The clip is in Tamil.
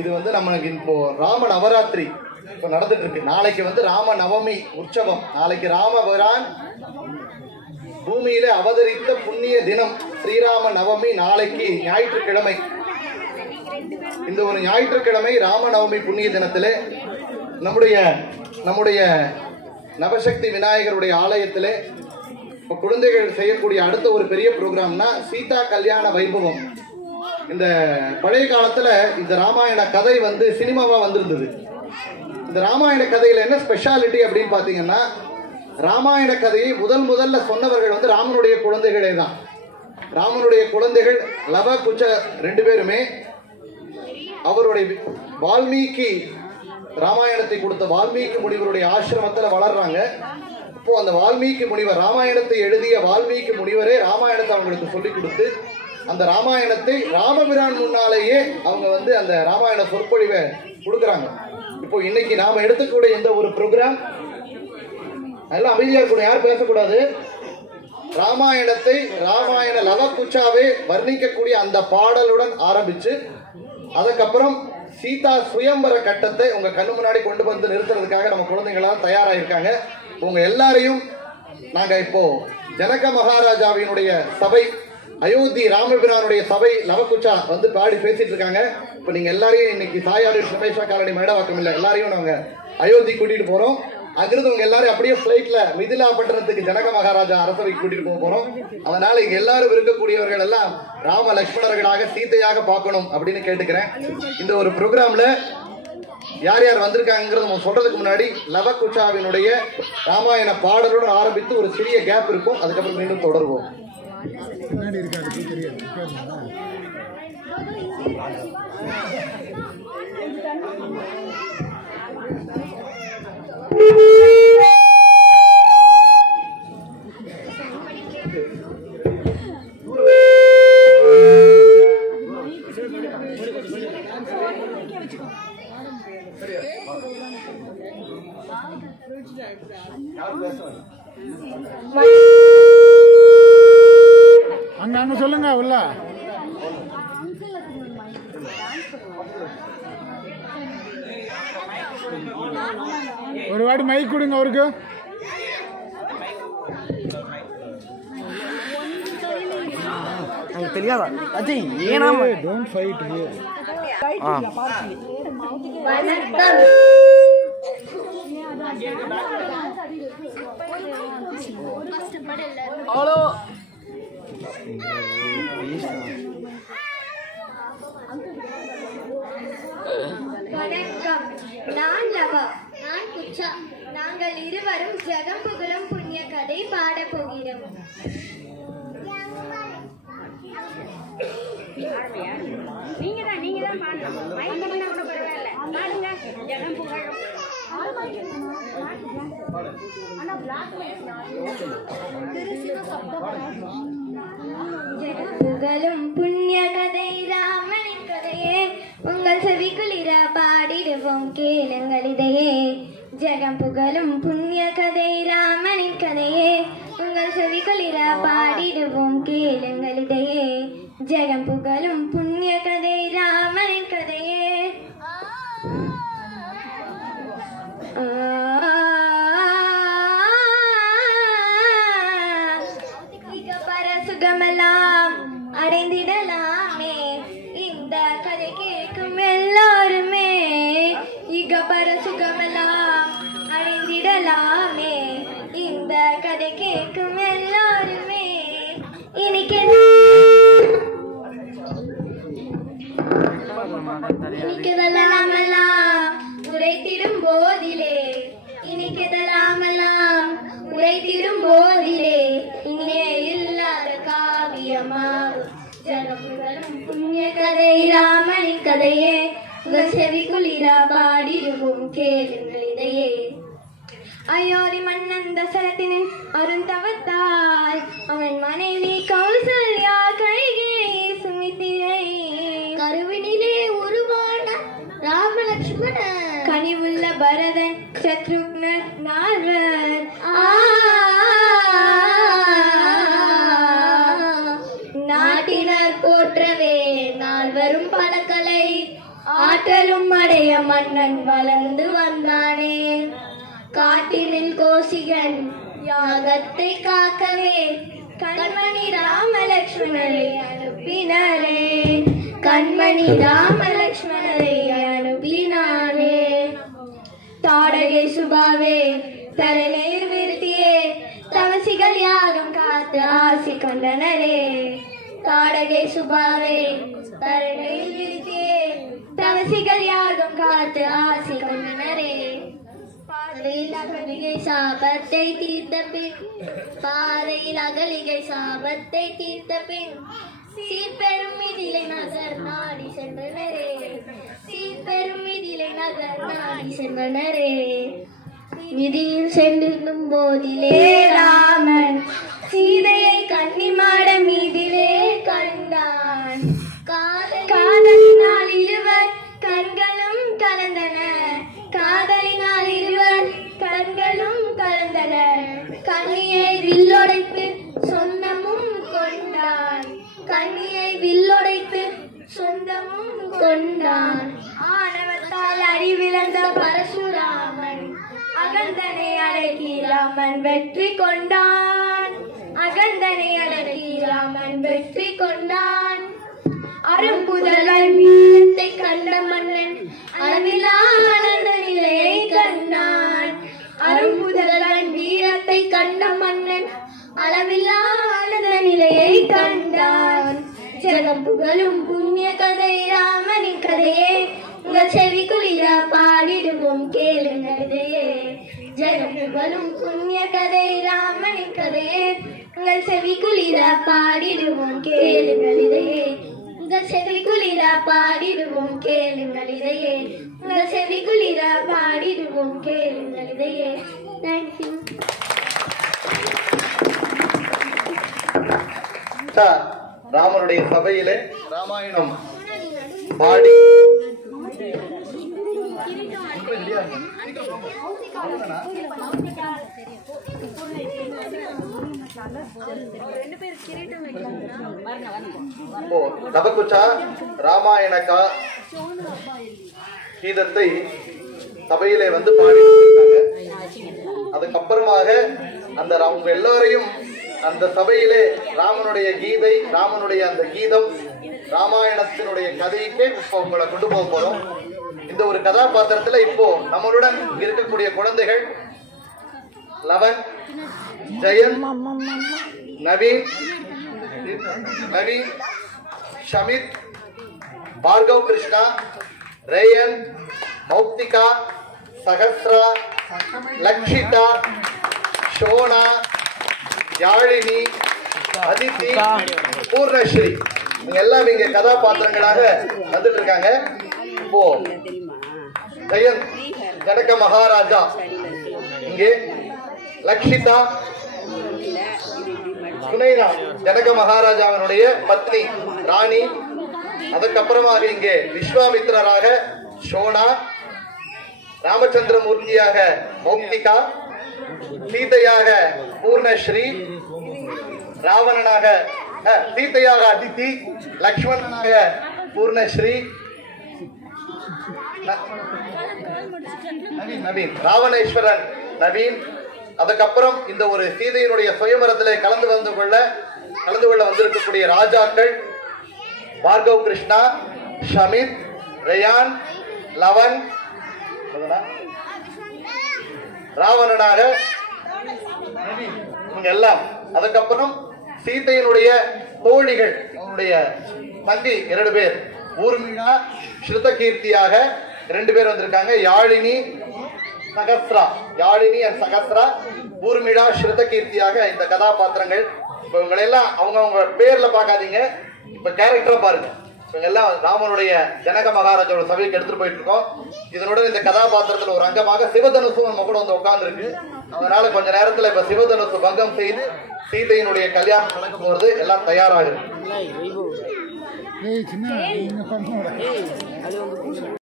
இது வந்து நமக்கு இப்போ ராம நவராத்திரி இப்போ நடந்துட்டு இருக்கு. நாளைக்கு வந்து ராம நவமி உற்சவம். நாளைக்கு ராமபிரான் பூமியில அவதரித்த புண்ணிய தினம் ஸ்ரீராம நவமி. நாளைக்கு ஞாயிற்றுக்கிழமை. இந்த ஒரு ஞாயிற்றுக்கிழமை ராம நவமி புண்ணிய தினத்திலே நம்முடைய நவசக்தி விநாயகருடைய ஆலயத்திலே இப்போ குழந்தைகள் செய்யக்கூடிய அடுத்த ஒரு பெரிய ப்ரோக்ராம்னா சீதா கல்யாண வைபவம். இந்த பழைய காலத்துல இந்த ராமாயண கதை வந்து சினிமாவா வந்திருந்தது. இந்த ராமாயண கதையில என்ன ஸ்பெஷாலிட்டி அப்படின்னு பாத்தீங்கன்னா, ராமாயண கதையை முதல்ல சொன்னவர்கள் வந்து ராமனுடைய குழந்தைகளே தான். ராமனுடைய குழந்தைகள் லவ குச்ச 2 பேருமே அவருடைய வால்மீகி ராமாயணத்தை கொடுத்த வால்மீகி முனிவருடைய ஆசிரமத்தில் வளர்றாங்க. இப்போ அந்த வால்மீகி முனிவர், ராமாயணத்தை எழுதிய வால்மீகி முனிவரே ராமாயணத்தை அவங்களுக்கு சொல்லிக் கொடுத்து அந்த ராமாயணத்தை ராமபிரான் முன்னாலேயே அவங்க வந்து அந்த ராமாயண சொற்பொழிவை கொடுக்குறாங்க. இப்போ இன்னைக்கு நாம எடுத்துக்கூடிய இந்த ஒரு ப்ரோக்ராம் அதெல்லாம் அமைதியா இருக்கணும், யாரும் பேசக்கூடாது. ராமாயணத்தை ராமாயண லவகுச்சாவே வர்ணிக்கக்கூடிய அந்த பாடலுடன் ஆரம்பிச்சு அதுக்கப்புறம் சீதா சுயம்பர கட்டத்தை உங்க கண்ணு முன்னாடி கொண்டு வந்து நிறுத்துறதுக்காக நம்ம குழந்தைங்களாம் தயாராயிருக்காங்க. உங்க எல்லாரையும் நாங்க இப்போ ஜனக மகாராஜாவினுடைய சபை, அயோத்தி ராமபிரானுடைய சபை லவகுச்சா வந்து பாடி பேசிட்டு இருக்காங்க. இப்போ நீங்க எல்லாரையும் இன்னைக்கு சாயாடி ரமேஷா காலனி மேடவாக்கம் இல்லை, எல்லாரையும் நாங்க அயோத்தி கூட்டிட்டு போறோம். அங்கிருந்து உங்க எல்லாரும் அப்படியே பிளைட்ல மிதிலா பட்டணத்துக்கு ஜனக மகாராஜா அரசவைக்கு கூட்டிட்டு போறோம். அதனால இங்க எல்லாரும் இருக்கக்கூடியவர்கள் எல்லாம் ராம லட்சுமணர்களாக சீதையாக பார்க்கணும் அப்படின்னு கேட்டுக்கிறேன். இந்த ஒரு ப்ரோக்ராம்ல யார் யார் வந்திருக்காங்கிறது நம்ம சொல்றதுக்கு முன்னாடி லவகுச்சாவினுடைய ராமாயண பாடலுடன் ஆரம்பித்து ஒரு சிறிய கேப் இருக்கும், அதுக்கப்புறம் மீண்டும் தொடர்வோம். அங்க சொல்லுங்க உள்ள ஒரு வாட்டி மைக் கொடுங்க அவருக்கு. தெரியாதா ஏனா டோன்ட் ஃபைட் ஹியர். ஹலோ வணக்கம். நான் லவா. நான் குச்சா. நாங்கள் இருவரும் ஜெகம் புகழும் புண்ணிய கதை பாடப் போகிறோம். நீங்க தான் பாடுங்க. ஜெகம் புகழும் புகழும் புண்ணிய கதை ராமனின் கதையே, உங்கள் செவிக்குளிர பாடிடுவோம் கேளுங்கள் இதையே. ஜெகம் புகழும் புண்ணிய கதை ராமனின் கதையே, உங்கள் செவிக்குளிர பாடிடுவோம் கேளுங்கள் இதையே. ஜெகம் புகழும் புண்ணிய கதை ராமனின் கதையே. சுகமெல்லாம் அடைந்திடலாமே இந்த கதை கேட்கும் எல்லாருமே. இகபர சுகமெல்லாம் அடைந்திடலாமே இந்த கதை கேட்கும் எல்லாருமே. இனிக்கதெல்லாமெல்லாம் உரைத்திடும் போதிலே, இனிக்கதெல்லாமெல்லாம் உரைத்திடும் போதிலே இங்கே இல்லாத காவியமாகும் ஜெகம் புகழும் புண்ணிய கதை ராமனின் கதையே. உங்கள் செவிக்குளிரா பாடிடுவோம் கேளுங்கள் இதையே. அயோத்தி மன்னன் தசரத்தின் அருந்தவத்தால் அவன் மனைவி கௌசல்யா கைகேயி சுமித்திரை கருவினிலே உருவான ராமலட்சுமணன் கனிவுள்ள பரதன் சத்ருக்னன் நால்வர் நாட்டினர் போற்றவே நால்வரும் பல கலை ஆற்றலும் அடைய மன்னன் வளர்ந்து வந்தானே. காட்டினில் கோசிகன் யாகத்தை காக்கவே கண்மணி ராமலட்சுமணரை அனுப்பினாரே. கண்மணி ராமலட்சுமணரை அனுப்பினாரே. தாடகை சுபாவே தரநீர் விருத்தியே தவசிகள் யாரும் காத்து ஆசி கொண்டனரே. தாடகை சுபாவே தரநீர் விருத்தியே தவசிகள் யாரும் காத்து ஆசி கொண்டனரே. பாறையில் அகலிகை சாபத்தை தீர்த்த பின் பாறையில் அகலிகை சாபத்தை தீர்த்த பின் சீர்பெரும் மிதிலை நகர் நாடி சென்றனரே. சீர்பெரும் மிதிலை நகர் நாடி சென்றனரே. விதியில் சென்றிருக்கும் போதிலே ராமன் சீதையை கன்னிமாட மீதிலே கண்டான். காதலினால் இருவர் கண்களும் கலந்தன. காதலினால் இருவர் கண்களும் கலந்தன. கண்ணியை வில்லொடைத்து சொந்தமும் கொண்டான். கண்ணியை வில்லொடைத்து சொந்தமும் கொண்டான். ஆணவத்தால் அறிவிழந்த பரசுராமன் அகந்தனை அடக்கி ராமன் வெற்றி கொண்டான். அகந்தனை அடக்கி ராமன் வெற்றி கொண்டான். அரும்புதல்வன் வீரத்தை கண்ட மன்னன் அளவிலா ஆனந்த நிலையை கண்டான். அரும்புதல்வன் வீரத்தை கண்ட மன்னன் அளவிலா ஆனந்த நிலையை கண்டான். ஜெகம் புகழும் புண்ணிய கதை ராமனின் கதையே உங்கள் செவி குளிர பாடிடுவோம் கேளுங்கள் இதையே. ஜெகம் புகழும் புண்ணிய கதை ராமனின் கதையே உங்கள் செவி குளிர பாடிடுவோம் கேளுங்கள் இதையே. உங்கள் செவி குளிர பாடிடுவோம் கேளுங்கள் இதையே. உங்கள் செவி குளிர பாடிடுவோம் கேளுங்கள் இதையே. தேங்க்யூ. ராமனுடைய சபையிலே ராமாயணம் பாடி நபகுச்சா ராமாயண கீதத்தை சபையிலே வந்து பாடி. அதுக்கப்புறமாக அந்த அவங்க எல்லாரையும் அந்த சபையிலே ராமனுடைய கீதை, ராமனுடைய அந்த கீதம், ராமாயணத்தினுடைய கதைக்கே இப்போ உங்களை கொண்டு போக போறோம். இந்த ஒரு கதாபாத்திரத்துல இப்போ நம்மளுடன் இருக்கக்கூடிய குழந்தைகள் லவன், ஜெயன், நவீன், ஷமித், பார்கவ் கிருஷ்ணா, ரேயன், மௌக்திகா, சகஸ்ரா, லக்ஷிதா, ஷோனா, யாழினி, அதித்தி, பூர்ணஸ்ரீ, இவங்க எல்லாம் இங்க கதாபாத்திரங்களாக வந்துட்டு இருக்காங்க. இப்போ ஜெயன் ஜனக மகாராஜா, இங்கே லக்ஷிதா சுனைனா ஜனக மகாராஜாவினுடைய பத்னி ராணி. அதுக்கப்புறமாக இங்கே விஸ்வாமித்திரராக ஷோனா, ராமச்சந்திரமூர்த்தியாக மௌக்திகா, சீதையாக பூர்ணஸ்ரீ, ராவணனாக சீதையாக அதித்தி, லக்ஷ்மணனாக பூர்ணஸ்ரீ, நவீன் ராவணேஸ்வரன் நவீன். அதுக்கப்புறம் இந்த ஒரு சீதையினுடைய சுயமரத்திலே கலந்து கொள்ள வந்திருக்கக்கூடிய ராஜாக்கள் பார்கவ் கிருஷ்ணா, ஷமித், ரயான், லவன், ராவணனாக இவங்க எல்லாம். அதுக்கப்புறம் சீதையினுடைய தோழிகள், அவனுடைய தங்கி 2 பேர், ஊர்மிளா, ஸ்ருதகீர்த்தியாக 2 பேர் வந்திருக்காங்க. யாழினி, சகஸ்ரா, யாழினி அண்ட் சகஸ்ரா, ஊர்மிளா, ஸ்ருதகீர்த்தியாக இந்த கதாபாத்திரங்கள். இப்போ இவங்களெல்லாம் அவங்க பேர்ல பார்க்காதீங்க, இப்ப கேரக்டரா பாருங்க. இவங்க எல்லாம் ராமனுடைய ஜனக மகாராஜாவோட சபைக்கு எடுத்துட்டு போயிட்டு இருக்கோம். இதனுடன் இந்த கதாபாத்திரத்துல ஒரு அங்கமாக சிவதனுசு நம்ம கூட வந்து உட்கார்ந்து இருக்கு. அதனால கொஞ்ச நேரத்துல இப்ப சிவதனுசு பங்கம் செய்து சீதையினுடைய கல்யாணம் நடக்க போறது எல்லாம் தயாராக இருக்கு.